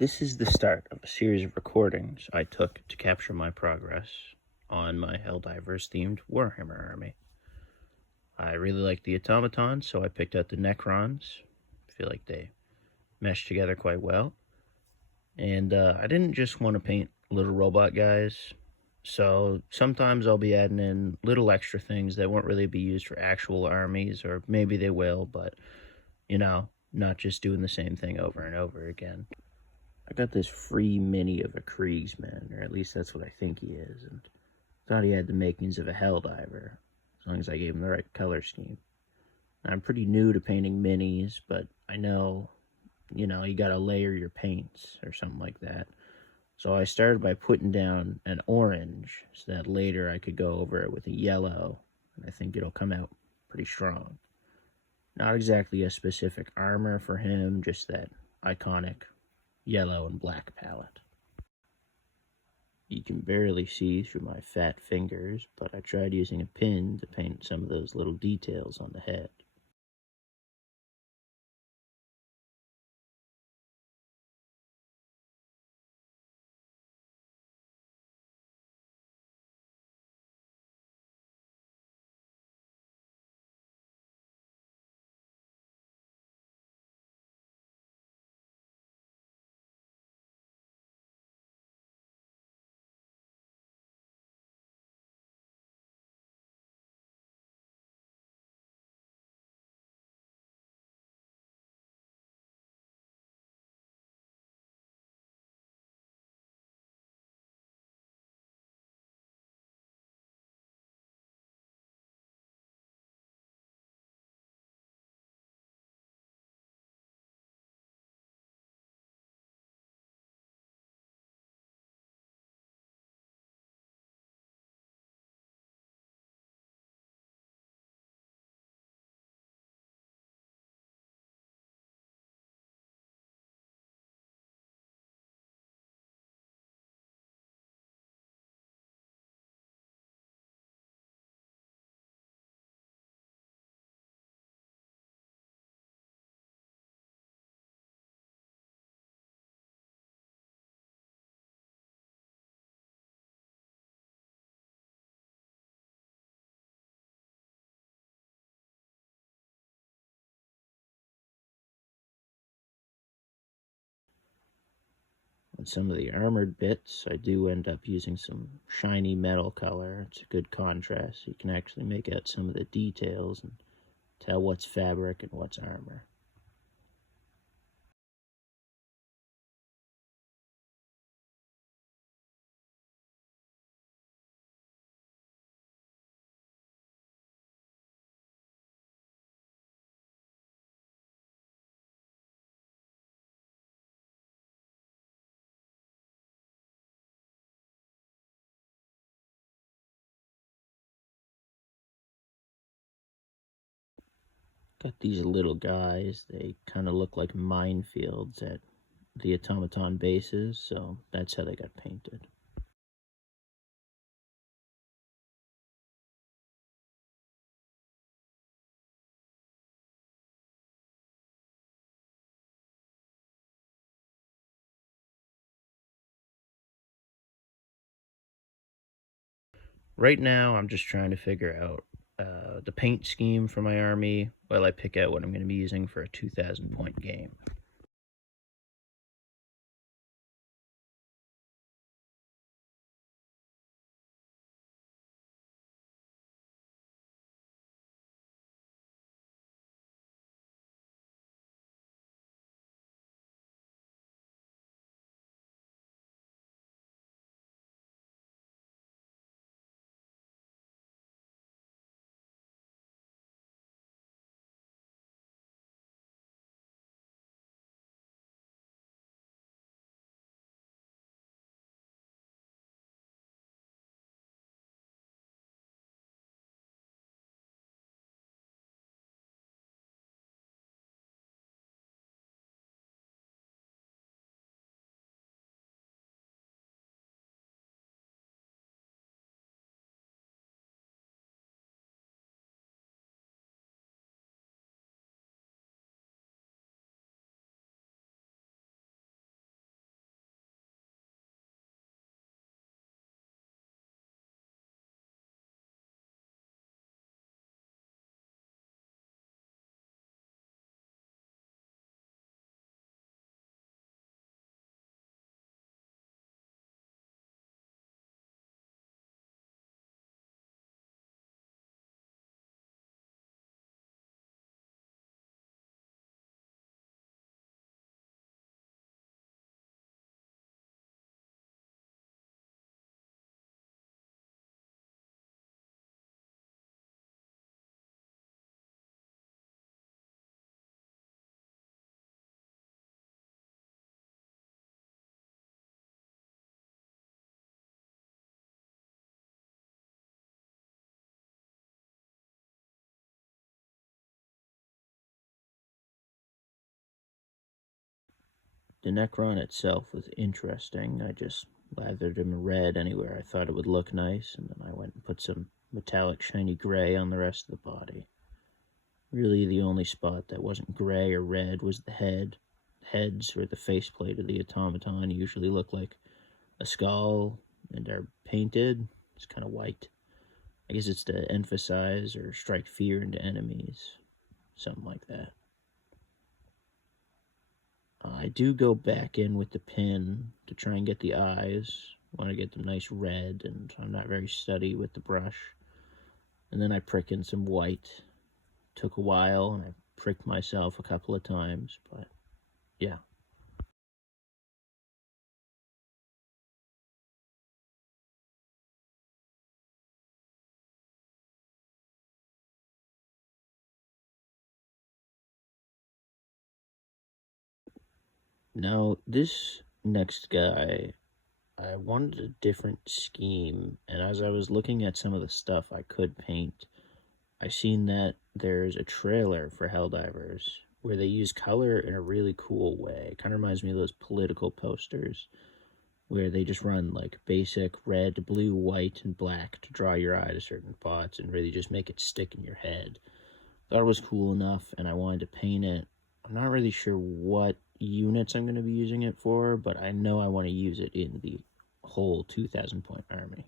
This is the start of a series of recordings I took to capture my progress on my Helldivers themed Warhammer army. I really like the automatons, so I picked out the Necrons. I feel like they mesh together quite well. And I didn't just want to paint little robot guys, so sometimes I'll be adding in little extra things that won't really be used for actual armies, or maybe they will, but not just doing the same thing over and over again. I got this free mini of a Kriegsman, or at least that's what I think he is, and thought he had the makings of a Helldiver, as long as I gave him the right color scheme. I'm pretty new to painting minis, but I know, you gotta layer your paints, or something like that. So I started by putting down an orange, so that later I could go over it with a yellow, and I think it'll come out pretty strong. Not exactly a specific armor for him, just that iconic yellow and black palette. You can barely see through my fat fingers, but I tried using a pin to paint some of those little details on the head. On some of the armored bits, I do end up using some shiny metal color. It's a good contrast. You can actually make out some of the details and tell what's fabric and what's armor. Got these little guys. They kind of look like minefields at the automaton bases, so that's how they got painted. Right now, I'm just trying to figure out the paint scheme for my army while I pick out what I'm going to be using for a 2,000 point game. The Necron itself was interesting. I just lathered him red anywhere I thought it would look nice, and then I went and put some metallic shiny gray on the rest of the body. Really, the only spot that wasn't gray or red was the head. Heads, or the faceplate of the automaton, usually look like a skull and are painted. It's kind of white. I guess it's to emphasize or strike fear into enemies. Something like that. I do go back in with the pin to try and get the eyes. Want to get them nice red, and I'm not very steady with the brush. And then I prick in some white. Took a while, and I pricked myself a couple of times, but yeah. Now, this next guy, I wanted a different scheme, and as I was looking at some of the stuff I could paint, I seen that there's a trailer for Helldivers where they use color in a really cool way. It kind of reminds me of those political posters where they just run like basic red, blue, white, and black to draw your eye to certain spots and really just make it stick in your head. Thought it was cool enough, and I wanted to paint it. I'm not really sure what units I'm going to be using it for, but I know I want to use it in the whole 2,000 point army.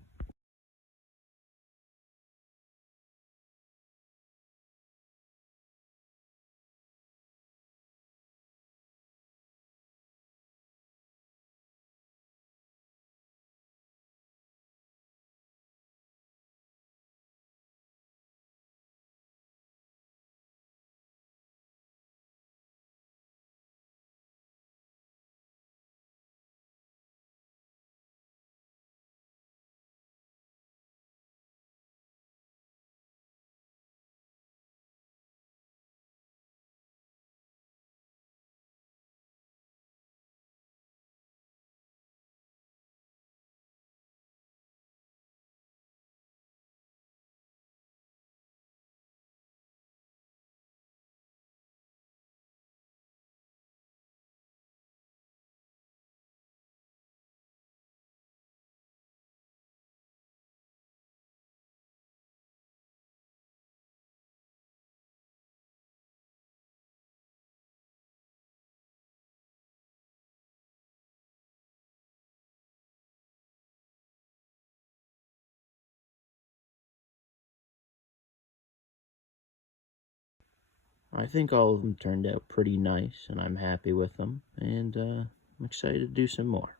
I think all of them turned out pretty nice, and I'm happy with them, and I'm excited to do some more.